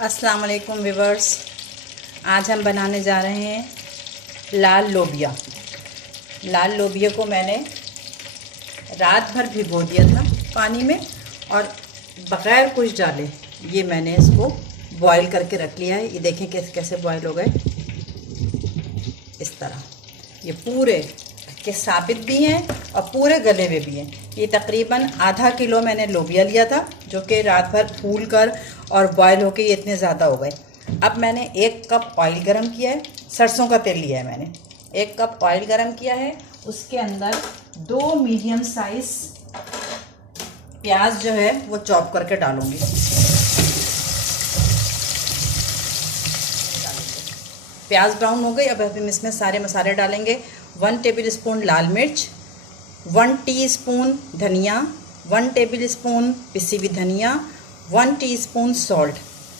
अस्सलाम वालेकुम व्यूवर्स। आज हम बनाने जा रहे हैं लाल लोबिया। लाल लोबिया को मैंने रात भर भिगो दिया था पानी में और बग़ैर कुछ डाले ये मैंने इसको बॉईल करके रख लिया है। ये देखें कैसे कैसे बॉईल हो गए, इस तरह। ये पूरे के साबित भी हैं और पूरे गले हुए भी हैं। ये तकरीबन आधा किलो मैंने लोबिया लिया था, जो कि रात भर फूल कर और बॉयल होके ये इतने ज़्यादा हो गए। अब मैंने 1 कप ऑयल गरम किया है, सरसों का तेल लिया है मैंने। 1 कप ऑयल गरम किया है, उसके अंदर 2 मीडियम साइज़ प्याज जो है वो चॉप करके डालूँगी। प्याज ब्राउन हो गई। अब हम इसमें सारे मसाले डालेंगे। 1 टेबलस्पून लाल मिर्च, 1 टीस्पून धनिया, 1 टेबलस्पून पिसी हुई धनिया, 1 टीस्पून सॉल्ट।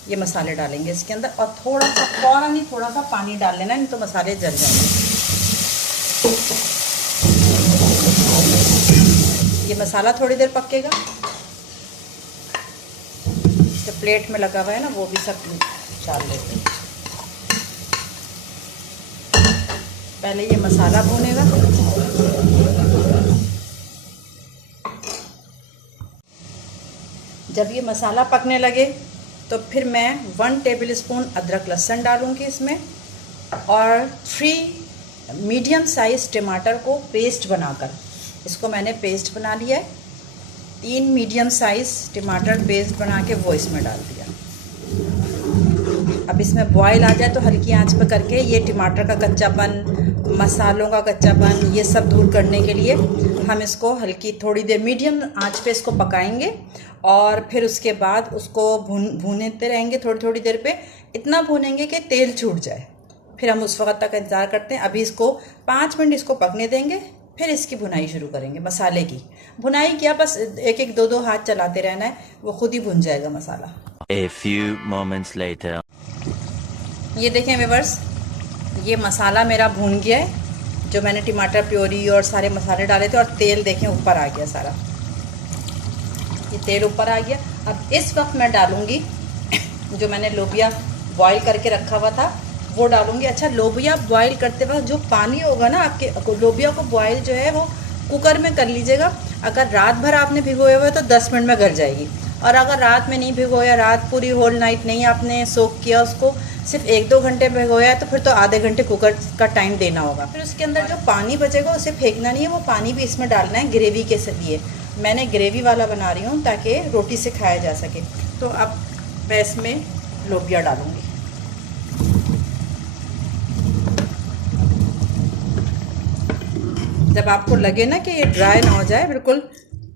ये मसाले डालेंगे इसके अंदर और थोड़ा सा फ़ौरन ही थोड़ा सा पानी डाल लेना, नहीं तो मसाले जल जाएंगे। ये मसाला थोड़ी देर पकेगा। जो प्लेट में लगा हुआ है ना वो भी सब डाल लेते हैं। पहले ये मसाला भूनेगा। जब ये मसाला पकने लगे तो फिर मैं 1 टेबलस्पून अदरक लहसुन डालूँगी इसमें और 3 मीडियम साइज़ टमाटर को पेस्ट बनाकर, इसको मैंने पेस्ट बना लिया है। 3 मीडियम साइज़ टमाटर पेस्ट बना के वो इसमें डाल दिया। अब इसमें बॉयल आ जाए तो हल्की आंच पर करके ये टमाटर का कच्चापन, मसालों का कच्चापन, ये सब दूर करने के लिए हम इसको हल्की थोड़ी देर मीडियम आंच पे इसको पकाएंगे और फिर उसके बाद उसको भूनते रहेंगे थोड़ी थोड़ी देर पे। इतना भूनेंगे कि तेल छूट जाए। फिर हम उस वक्त तक इंतज़ार करते हैं। अभी इसको 5 मिनट इसको पकने देंगे, फिर इसकी भुनाई शुरू करेंगे। मसाले की भुनाई क्या, बस एक एक 2 हाथ चलाते रहना है, वो खुद ही भुन जाएगा मसाला। A few moments later. ये देखें व्यूअर्स, ये मसाला मेरा भून गया है। जो मैंने टमाटर प्योरी और सारे मसाले डाले थे और तेल देखें ऊपर आ गया सारा, ये तेल ऊपर आ गया। अब इस वक्त मैं डालूँगी जो मैंने लोबिया बॉईल करके रखा हुआ था वो डालूँगी। अच्छा, लोबिया बॉईल करते वक्त जो पानी होगा ना आपके, लोबिया को बॉईल जो है वो कुकर में कर लीजिएगा। अगर रात भर आपने भिगोया हुआ है तो 10 मिनट में गल जाएगी, और अगर रात में नहीं भिगोया, रात पूरी होल नाइट नहीं आपने सोक किया उसको, सिर्फ 1-2 घंटे भिगोया है, तो फिर तो आधे घंटे कुकर का टाइम देना होगा। फिर उसके अंदर जो पानी बचेगा उसे फेंकना नहीं है, वो पानी भी इसमें डालना है ग्रेवी के लिए। मैंने ग्रेवी वाला बना रही हूँ ताकि रोटी से खाया जा सके। तो अब मैं इसमें लोबिया डालूँगी। जब आपको लगे ना कि ये ड्राई ना हो जाए बिल्कुल,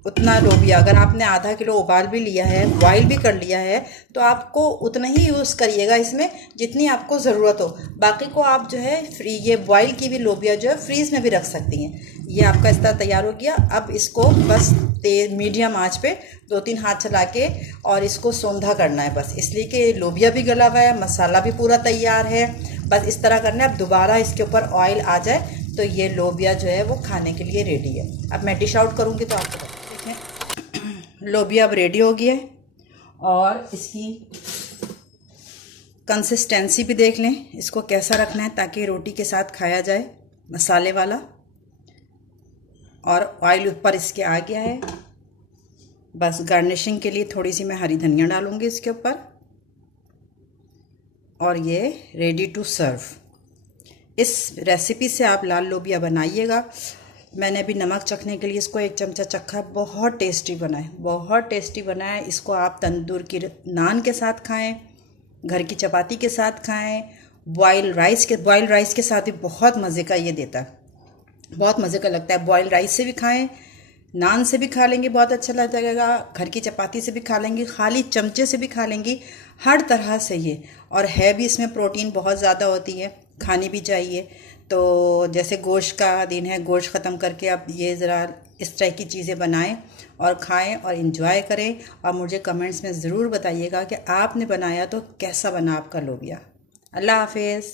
उतना लोबिया, अगर आपने आधा किलो उबाल भी लिया है, बॉईल भी कर लिया है, तो आपको उतना ही यूज़ करिएगा इसमें जितनी आपको ज़रूरत हो। बाकी को आप जो है ये बॉईल की भी लोबिया जो है फ्रीज़ में भी रख सकती हैं। ये आपका इस तरह तैयार हो गया। अब इसको बस तेल मीडियम आंच पे 2-3 हाथ चला के और इसको सौंधा करना है, बस इसलिए कि लोबिया भी गला हुआ है, मसाला भी पूरा तैयार है। बस इस तरह करना है। अब दोबारा इसके ऊपर ऑयल आ जाए तो ये लोबिया जो है वो खाने के लिए रेडी है। अब मैं डिश आउट करूँगी तो आपको देखें, लोबिया अब रेडी हो गया है और इसकी कंसिस्टेंसी भी देख लें, इसको कैसा रखना है ताकि रोटी के साथ खाया जाए, मसाले वाला। और ऑयल ऊपर इसके आ गया है। बस गार्निशिंग के लिए थोड़ी सी मैं हरी धनिया डालूँगी इसके ऊपर और ये रेडी टू सर्व। इस रेसिपी से आप लाल लोबिया बनाइएगा। मैंने अभी नमक चखने के लिए इसको 1 चमचा चखा, बहुत टेस्टी बना है, बहुत टेस्टी बना है। इसको आप तंदूर की नान के साथ खाएं, घर की चपाती के साथ खाएं, बॉयल राइस के साथ भी बहुत मज़े का ये देता है, बहुत मज़े का लगता है। बॉयल राइस से भी खाएं, नान से भी खा लेंगे, बहुत अच्छा लगेगा। घर की चपाती से भी खा लेंगी, खाली चमचे से भी खा लेंगी, हर तरह से ये। और है भी इसमें प्रोटीन बहुत ज़्यादा होती है, खानी भी चाहिए। तो जैसे गोश्त का दिन है, गोश्त ख़त्म करके अब ये ज़रा इस तरह की चीज़ें बनाएं और खाएं और इन्जॉय करें। और मुझे कमेंट्स में ज़रूर बताइएगा कि आपने बनाया तो कैसा बना आपका लोबिया। अल्लाह हाफिज़।